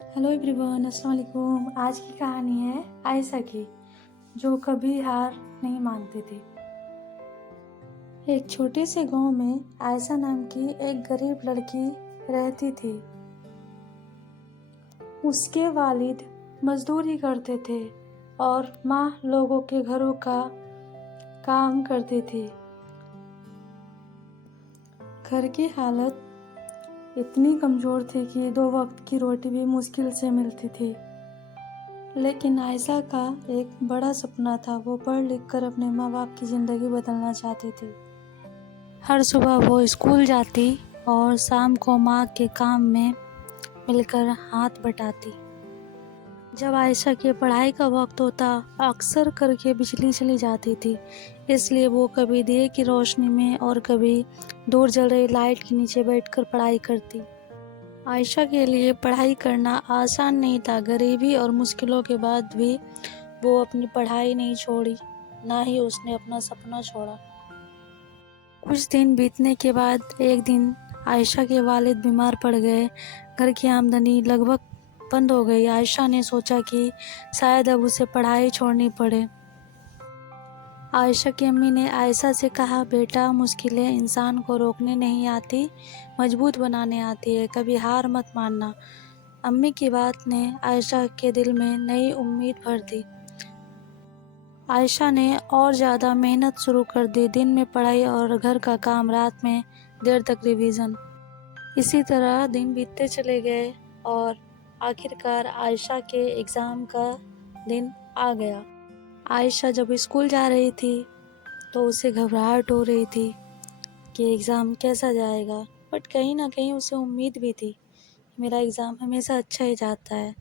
Hello everyone, अस्सलाम वालेकुम। आज की कहानी है आयशा की, जो कभी हार नहीं मानती थी। एक छोटे से गांव में आयशा नाम की एक गरीब लड़की रहती थी। उसके वालिद मजदूरी करते थे और माँ लोगों के घरों का काम करती थी। घर की हालत इतनी कमज़ोर थी कि 2 वक्त की रोटी भी मुश्किल से मिलती थी। लेकिन आयशा का एक बड़ा सपना था। वो पढ़ लिख कर अपने माँ बाप की ज़िंदगी बदलना चाहती थी। हर सुबह वो स्कूल जाती और शाम को माँ के काम में मिलकर हाथ बटाती। जब आयशा की पढ़ाई का वक्त होता, अक्सर करके बिजली चली जाती थी, इसलिए वो कभी दिए की रोशनी में और कभी दूर जल रही लाइट के नीचे बैठकर पढ़ाई करती। आयशा के लिए पढ़ाई करना आसान नहीं था। गरीबी और मुश्किलों के बाद भी वो अपनी पढ़ाई नहीं छोड़ी, ना ही उसने अपना सपना छोड़ा। कुछ दिन बीतने के बाद एक दिन आयशा के वालिद बीमार पड़ गए। घर की आमदनी लगभग बंद हो गई। आयशा ने सोचा कि शायद अब उसे पढ़ाई छोड़नी पड़े। आयशा की अम्मी ने आयशा से कहा, बेटा, मुश्किलें इंसान को रोकने नहीं आती, मजबूत बनाने आती है। कभी हार मत मानना। अम्मी की बात ने आयशा के दिल में नई उम्मीद भर दी। आयशा ने और ज़्यादा मेहनत शुरू कर दी। दिन में पढ़ाई और घर का काम, रात में देर तक रिवीजन। इसी तरह दिन बीतते चले गए और आखिरकार आयशा के एग्ज़ाम का दिन आ गया। आयशा जब स्कूल जा रही थी तो उसे घबराहट हो रही थी कि एग्ज़ाम कैसा जाएगा, बट कहीं ना कहीं उसे उम्मीद भी थी कि मेरा एग्ज़ाम हमेशा अच्छा ही जाता है।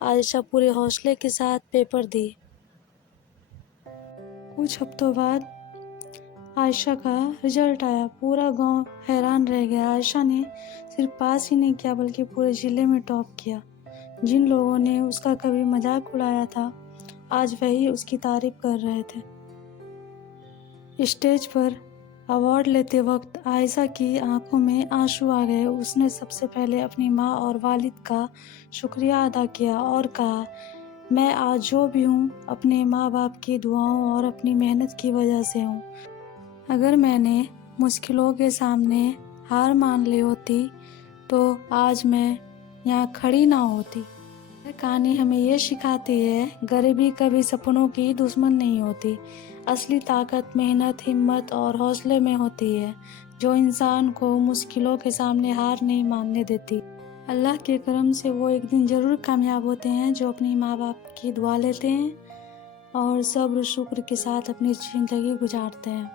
आयशा पूरे हौसले के साथ पेपर दी। कुछ हफ्तों बाद आयशा का रिजल्ट आया। पूरा गांव हैरान रह गया। आयशा ने सिर्फ पास ही नहीं किया बल्कि पूरे ज़िले में टॉप किया। जिन लोगों ने उसका कभी मजाक उड़ाया था, आज वही उसकी तारीफ कर रहे थे। स्टेज पर अवार्ड लेते वक्त आयशा की आंखों में आंसू आ गए। उसने सबसे पहले अपनी माँ और वालिद का शुक्रिया अदा किया और कहा, मैं आज जो भी हूँ अपने माँ बाप की दुआओं और अपनी मेहनत की वजह से हूँ। अगर मैंने मुश्किलों के सामने हार मान ली होती तो आज मैं यहाँ खड़ी ना होती। यह कहानी हमें ये सिखाती है, गरीबी कभी सपनों की दुश्मन नहीं होती। असली ताकत मेहनत, हिम्मत और हौसले में होती है, जो इंसान को मुश्किलों के सामने हार नहीं मानने देती। अल्लाह के करम से वो एक दिन ज़रूर कामयाब होते हैं जो अपनी माँ बाप की दुआ लेते हैं और सब्र शुक्र के साथ अपनी ज़िंदगी गुजारते हैं।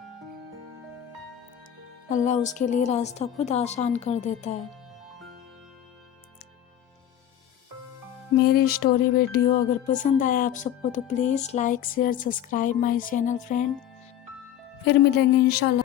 अल्लाह उसके लिए रास्ता खुद आसान कर देता है। मेरी स्टोरी वीडियो अगर पसंद आया आप सबको तो please like share subscribe my channel friend. फिर मिलेंगे इंशाल्लाह।